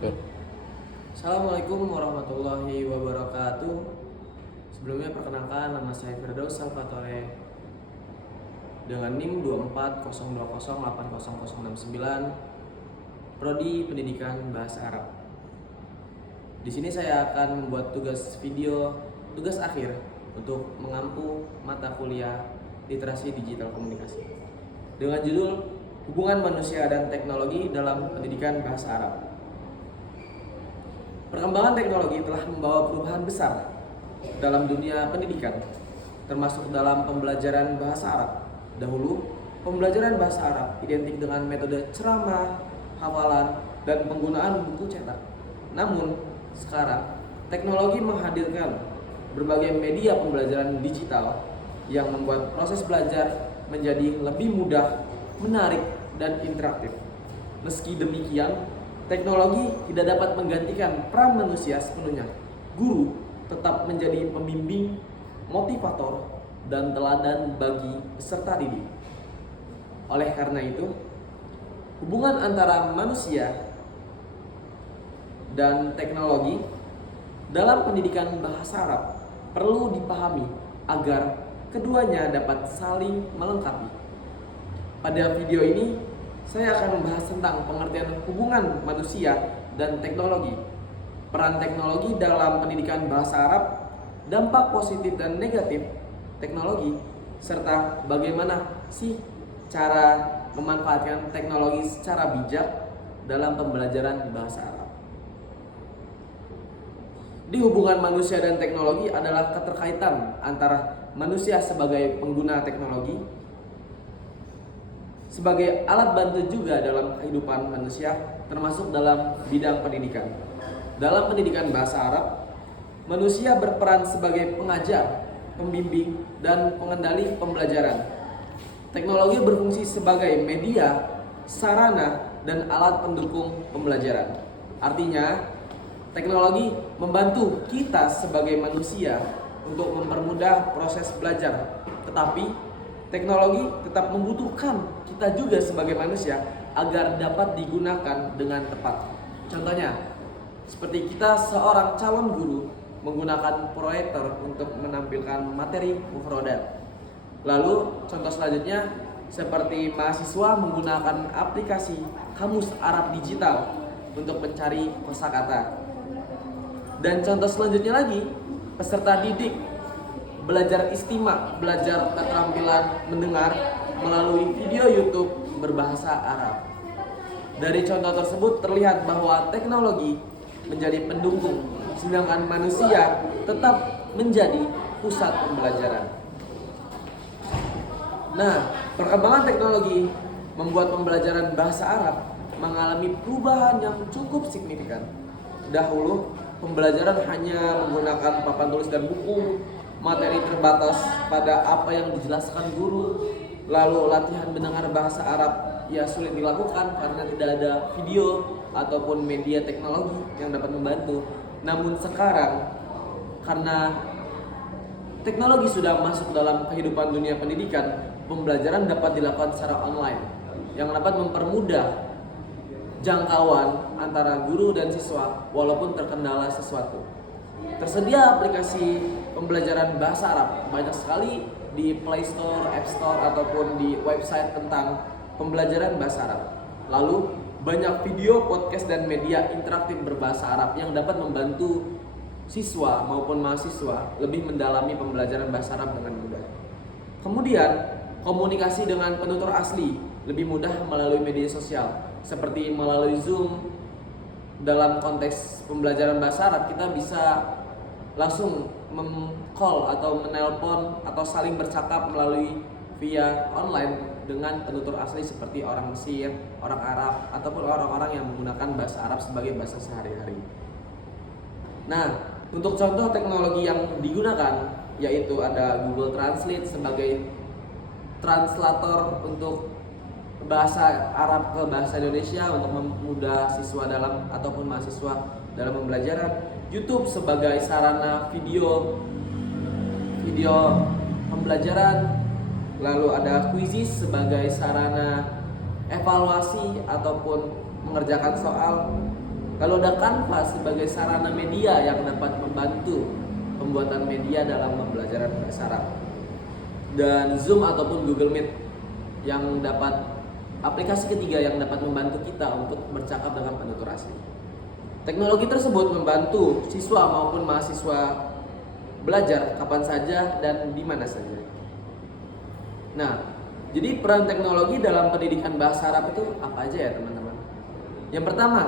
Oke. Assalamualaikum warahmatullahi wabarakatuh. Sebelumnya perkenalkan, nama saya Firdaus Salvatore dengan NIM 2402080069, Prodi Pendidikan Bahasa Arab. Di sini saya akan membuat tugas akhir untuk mengampu mata kuliah Literasi Digital Komunikasi dengan judul Hubungan Manusia dan Teknologi dalam Pendidikan Bahasa Arab. Perkembangan teknologi telah membawa perubahan besar dalam dunia pendidikan, termasuk dalam pembelajaran bahasa Arab. Dahulu, pembelajaran bahasa Arab identik dengan metode ceramah, hafalan, dan penggunaan buku cetak. Namun, sekarang teknologi menghadirkan berbagai media pembelajaran digital yang membuat proses belajar menjadi lebih mudah, menarik, dan interaktif. Meski demikian, teknologi tidak dapat menggantikan peran manusia sepenuhnya. Guru tetap menjadi pembimbing, motivator, dan teladan bagi peserta didik. Oleh karena itu, hubungan antara manusia dan teknologi dalam pendidikan bahasa Arab perlu dipahami agar keduanya dapat saling melengkapi. Pada video ini, saya akan membahas tentang pengertian hubungan manusia dan teknologi, peran teknologi dalam pendidikan bahasa Arab, dampak positif dan negatif teknologi, serta bagaimana sih cara memanfaatkan teknologi secara bijak dalam pembelajaran bahasa Arab. Di hubungan manusia dan teknologi adalah keterkaitan antara manusia sebagai pengguna teknologi, sebagai alat bantu juga dalam kehidupan manusia, termasuk dalam bidang pendidikan. Dalam pendidikan bahasa Arab, manusia berperan sebagai pengajar, pembimbing, dan pengendali pembelajaran. Teknologi berfungsi sebagai media, sarana, dan alat pendukung pembelajaran. Artinya, teknologi membantu kita sebagai manusia untuk mempermudah proses belajar, tetapi teknologi tetap membutuhkan kita juga sebagai manusia agar dapat digunakan dengan tepat. Contohnya, seperti kita seorang calon guru menggunakan proyektor untuk menampilkan materi mufrodat. Lalu contoh selanjutnya seperti mahasiswa menggunakan aplikasi Kamus Arab Digital untuk mencari kosakata. Dan contoh selanjutnya lagi, peserta didik belajar istimak, belajar keterampilan mendengar melalui video YouTube berbahasa Arab. Dari contoh tersebut terlihat bahwa teknologi menjadi pendukung, sedangkan manusia tetap menjadi pusat pembelajaran. Nah, perkembangan teknologi membuat pembelajaran bahasa Arab mengalami perubahan yang cukup signifikan. Dahulu, pembelajaran hanya menggunakan papan tulis dan buku, materi terbatas pada apa yang dijelaskan guru, lalu latihan mendengar bahasa Arab ya sulit dilakukan karena tidak ada video ataupun media teknologi yang dapat membantu. Namun sekarang, karena teknologi sudah masuk dalam kehidupan dunia pendidikan, pembelajaran dapat dilakukan secara online yang dapat mempermudah jangkauan antara guru dan siswa walaupun terkendala sesuatu. Tersedia aplikasi pembelajaran bahasa Arab banyak sekali di Play Store, App Store, ataupun di website tentang pembelajaran bahasa Arab. Lalu banyak video, podcast, dan media interaktif berbahasa Arab yang dapat membantu siswa maupun mahasiswa lebih mendalami pembelajaran bahasa Arab dengan mudah. Kemudian, komunikasi dengan penutur asli lebih mudah melalui media sosial seperti melalui Zoom. Dalam konteks pembelajaran bahasa Arab, kita bisa langsung call atau menelpon atau saling bercakap melalui via online dengan penutur asli seperti orang Mesir, orang Arab, ataupun orang-orang yang menggunakan bahasa Arab sebagai bahasa sehari-hari. Nah, untuk contoh teknologi yang digunakan yaitu ada Google Translate sebagai translator untuk bahasa Arab ke bahasa Indonesia untuk mempermudah siswa dalam ataupun mahasiswa dalam pembelajaran. YouTube sebagai sarana video pembelajaran. Lalu ada Quizizz sebagai sarana evaluasi ataupun mengerjakan soal. Lalu ada Canva sebagai sarana media yang dapat membantu pembuatan media dalam pembelajaran bahasa Arab. Dan Zoom ataupun Google Meet yang dapat aplikasi ketiga yang dapat membantu kita untuk bercakap dengan penutur asli. Teknologi tersebut membantu siswa maupun mahasiswa belajar kapan saja dan di mana saja. Nah, jadi peran teknologi dalam pendidikan bahasa Arab itu apa aja ya teman-teman? Yang pertama,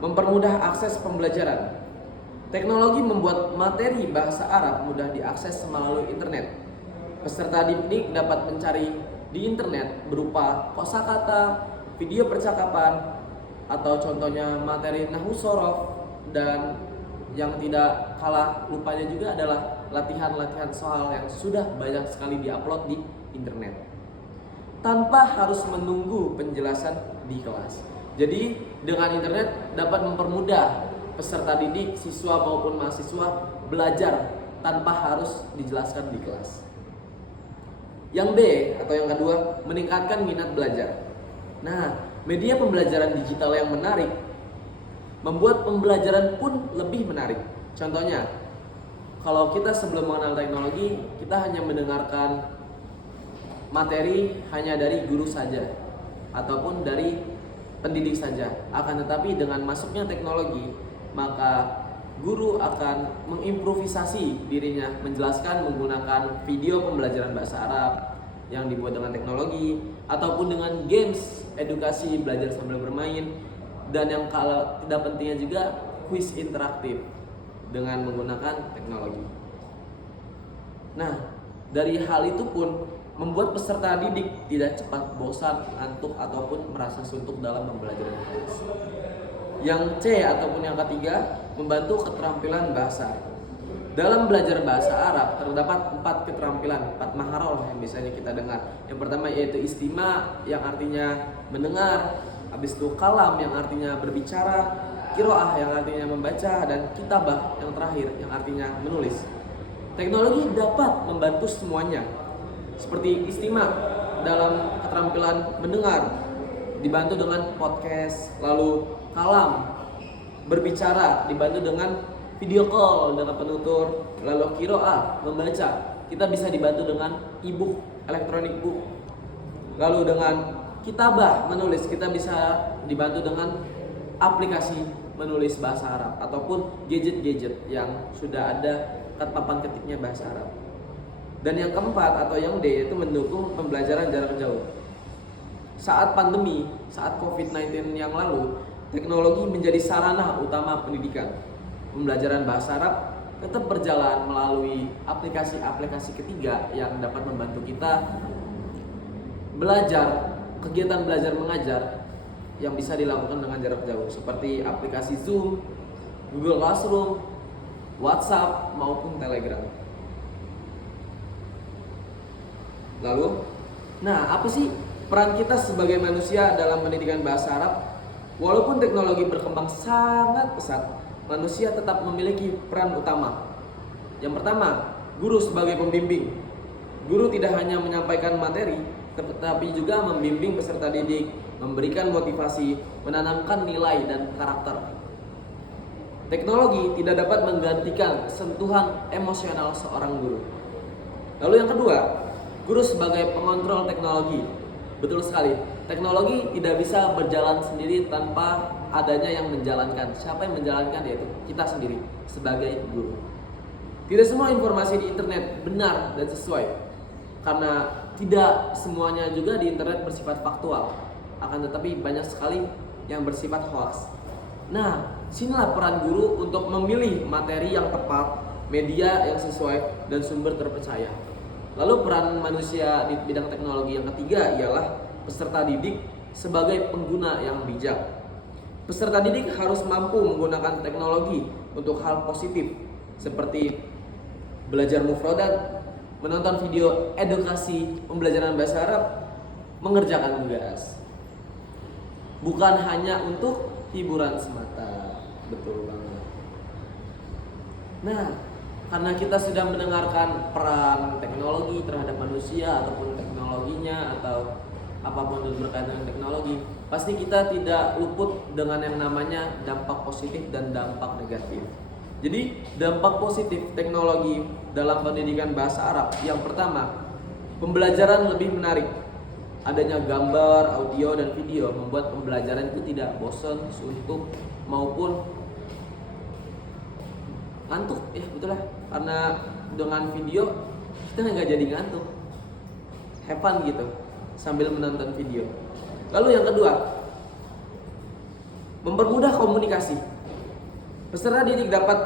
mempermudah akses pembelajaran. Teknologi membuat materi bahasa Arab mudah diakses melalui internet. Peserta didik dapat mencari di internet berupa kosakata, video percakapan, atau contohnya materi nahwu shorof, dan yang tidak kalah lupanya juga adalah latihan-latihan soal yang sudah banyak sekali diupload di internet tanpa harus menunggu penjelasan di kelas. Jadi dengan internet dapat mempermudah peserta didik, siswa maupun mahasiswa belajar tanpa harus dijelaskan di kelas. Yang B atau yang kedua, meningkatkan minat belajar. Nah, media pembelajaran digital yang menarik membuat pembelajaran pun lebih menarik. Contohnya, kalau kita sebelum mengenal teknologi, kita hanya mendengarkan materi hanya dari guru saja ataupun dari pendidik saja. Akan tetapi dengan masuknya teknologi, maka guru akan mengimprovisasi dirinya menjelaskan menggunakan video pembelajaran bahasa Arab yang dibuat dengan teknologi ataupun dengan games edukasi belajar sambil bermain, dan yang tidak pentingnya juga kuis interaktif dengan menggunakan teknologi. Nah, dari hal itu pun membuat peserta didik tidak cepat bosan, ngantuk ataupun merasa suntuk dalam pembelajaran kelas. Yang C ataupun yang ketiga, membantu keterampilan bahasa. Dalam belajar bahasa Arab terdapat 4 keterampilan, 4 maharah yang biasanya kita dengar. Yang pertama yaitu istima yang artinya mendengar, habis itu kalam yang artinya berbicara, qiraah yang artinya membaca, dan kitabah yang terakhir yang artinya menulis. Teknologi dapat membantu semuanya. Seperti istima dalam keterampilan mendengar dibantu dengan podcast, lalu kalam berbicara dibantu dengan video call dengan penutur, lalu qiraah membaca kita bisa dibantu dengan e-book, electronic book. Lalu dengan kitabah menulis kita bisa dibantu dengan aplikasi menulis bahasa Arab ataupun gadget-gadget yang sudah ada papan ketiknya bahasa Arab. Dan yang keempat atau yang D itu mendukung pembelajaran jarak jauh. Saat pandemi, saat COVID-19 yang lalu, teknologi menjadi sarana utama pendidikan. Pembelajaran bahasa Arab tetap berjalan melalui aplikasi-aplikasi ketiga yang dapat membantu kita belajar, kegiatan belajar mengajar yang bisa dilakukan dengan jarak jauh seperti aplikasi Zoom, Google Classroom, WhatsApp maupun Telegram. Lalu, apa sih peran kita sebagai manusia dalam pendidikan bahasa Arab? Walaupun teknologi berkembang sangat pesat, manusia tetap memiliki peran utama. Yang pertama, guru sebagai pembimbing. Guru tidak hanya menyampaikan materi, tetapi juga membimbing peserta didik, memberikan motivasi, menanamkan nilai dan karakter. Teknologi tidak dapat menggantikan sentuhan emosional seorang guru. Lalu yang kedua, guru sebagai pengontrol teknologi. Betul sekali, teknologi tidak bisa berjalan sendiri tanpa adanya yang menjalankan. Siapa yang menjalankan? Yaitu kita sendiri sebagai guru. Tidak semua informasi di internet benar dan sesuai, karena tidak semuanya juga di internet bersifat faktual. Akan tetapi banyak sekali yang bersifat hoax. Nah, sinilah peran guru untuk memilih materi yang tepat, media yang sesuai, dan sumber terpercaya. Lalu peran manusia di bidang teknologi yang ketiga ialah peserta didik sebagai pengguna yang bijak. Peserta didik harus mampu menggunakan teknologi untuk hal positif seperti belajar mufradat, menonton video edukasi pembelajaran bahasa Arab, mengerjakan tugas. Bukan hanya untuk hiburan semata. Betul banget. Nah, karena kita sudah mendengarkan peran teknologi terhadap manusia ataupun teknologinya atau apapun yang berkaitan dengan teknologi, pasti kita tidak luput dengan yang namanya dampak positif dan dampak negatif. Jadi dampak positif teknologi dalam pendidikan bahasa Arab, yang pertama, pembelajaran lebih menarik. Adanya gambar, audio, dan video membuat pembelajaran itu tidak bosan, suntuk, maupun ngantuk. Ya betul lah, karena dengan video kita nggak jadi ngantuk, have fun gitu sambil menonton video. Lalu yang kedua, mempermudah komunikasi. Peserta didik dapat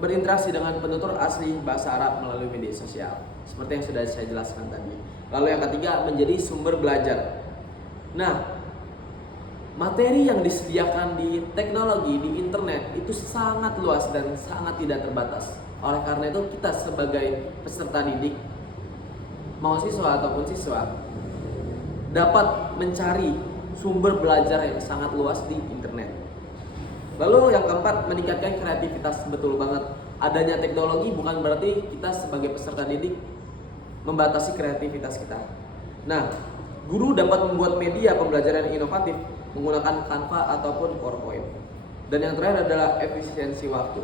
berinteraksi dengan penutur asli bahasa Arab melalui media sosial, seperti yang sudah saya jelaskan tadi. Lalu yang ketiga, menjadi sumber belajar. Nah, materi yang disediakan di teknologi, di internet itu sangat luas dan sangat tidak terbatas. Oleh karena itu kita sebagai peserta didik, mahasiswa ataupun siswa, dapat mencari sumber belajar yang sangat luas di internet. Lalu yang keempat, meningkatkan kreativitas. Betul banget. Adanya teknologi bukan berarti kita sebagai peserta didik membatasi kreativitas kita. Nah, guru dapat membuat media pembelajaran yang inovatif menggunakan Canva ataupun PowerPoint. Dan yang terakhir adalah efisiensi waktu.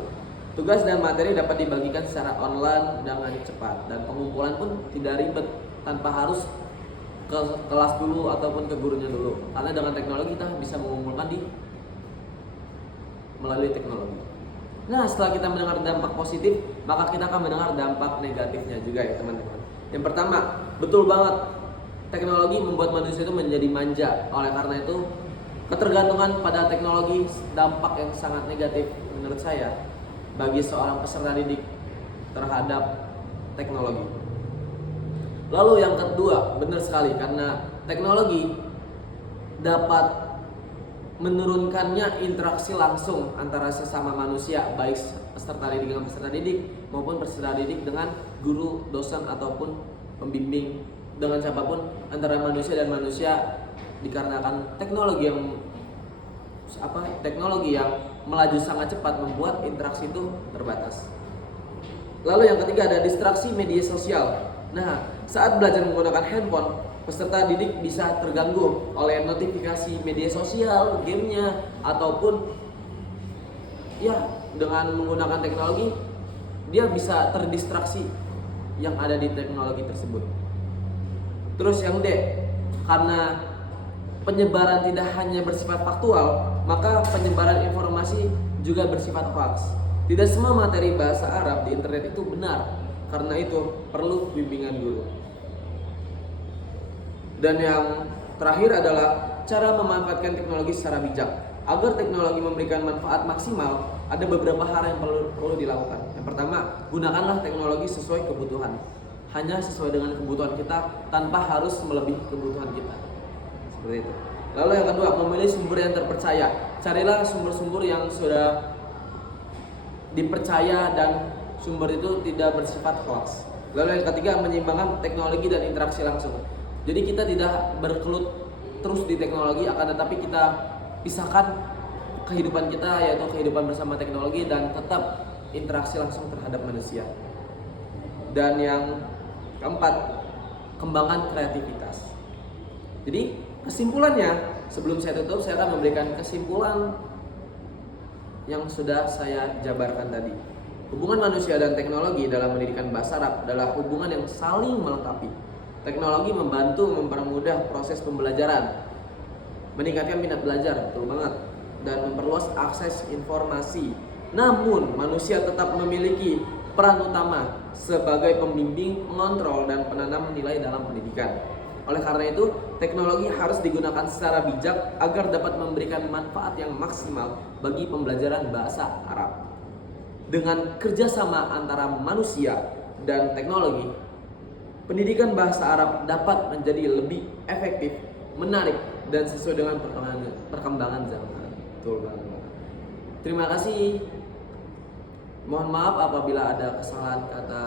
Tugas dan materi dapat dibagikan secara online dengan cepat, dan pengumpulan pun tidak ribet tanpa harus ke kelas dulu ataupun ke gurunya dulu. Karena dengan teknologi kita bisa mengumpulkan melalui teknologi. Nah, setelah kita mendengar dampak positif, maka kita akan mendengar dampak negatifnya juga ya teman-teman. Yang pertama, betul banget, teknologi membuat manusia itu menjadi manja. Oleh karena itu, ketergantungan pada teknologi dampak yang sangat negatif menurut saya bagi seorang peserta didik terhadap teknologi. Lalu yang kedua, benar sekali, karena teknologi dapat menurunkannya interaksi langsung antara sesama manusia, baik peserta didik dengan peserta didik maupun peserta didik dengan guru, dosen ataupun pembimbing, dengan siapapun antara manusia dan manusia, dikarenakan teknologi yang melaju sangat cepat membuat interaksi itu terbatas. Lalu yang ketiga ada distraksi media sosial. Nah, saat belajar menggunakan handphone, peserta didik bisa terganggu oleh notifikasi media sosial, gamenya, ataupun ya dengan menggunakan teknologi dia bisa terdistraksi yang ada di teknologi tersebut. Terus yang D, karena penyebaran tidak hanya bersifat faktual, maka penyebaran informasi juga bersifat hoax. Tidak semua materi bahasa Arab di internet itu benar, karena itu perlu bimbingan guru. Dan yang terakhir adalah cara memanfaatkan teknologi secara bijak. Agar teknologi memberikan manfaat maksimal, ada beberapa hal yang perlu dilakukan. Yang pertama, gunakanlah teknologi sesuai kebutuhan. Hanya sesuai dengan kebutuhan kita tanpa harus melebihi kebutuhan kita. Seperti itu. Lalu yang kedua, memilih sumber yang terpercaya. Carilah sumber-sumber yang sudah dipercaya dan sumber itu tidak bersifat hoax. Lalu yang ketiga, menyeimbangkan teknologi dan interaksi langsung. Jadi kita tidak berkelut terus di teknologi, akan tetapi kita pisahkan kehidupan kita, yaitu kehidupan bersama teknologi, dan tetap interaksi langsung terhadap manusia. Dan yang keempat, kembangkan kreativitas. Jadi kesimpulannya, sebelum saya tutup, saya akan memberikan kesimpulan yang sudah saya jabarkan tadi. Hubungan manusia dan teknologi dalam pendidikan bahasa Arab adalah hubungan yang saling melengkapi. Teknologi membantu mempermudah proses pembelajaran, meningkatkan minat belajar, betul banget, dan memperluas akses informasi. Namun, manusia tetap memiliki peran utama sebagai pembimbing, pengontrol, dan penanam nilai dalam pendidikan. Oleh karena itu, teknologi harus digunakan secara bijak agar dapat memberikan manfaat yang maksimal bagi pembelajaran bahasa Arab. Dengan kerjasama antara manusia dan teknologi, pendidikan bahasa Arab dapat menjadi lebih efektif, menarik, dan sesuai dengan perkembangan zaman. Betul banget. Terima kasih. Mohon maaf apabila ada kesalahan kata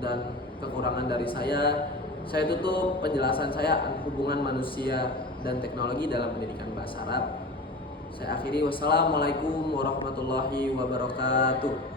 dan kekurangan dari saya. Saya tutup penjelasan saya hubungan manusia dan teknologi dalam pendidikan bahasa Arab. Saya akhiri, wassalamualaikum warahmatullahi wabarakatuh.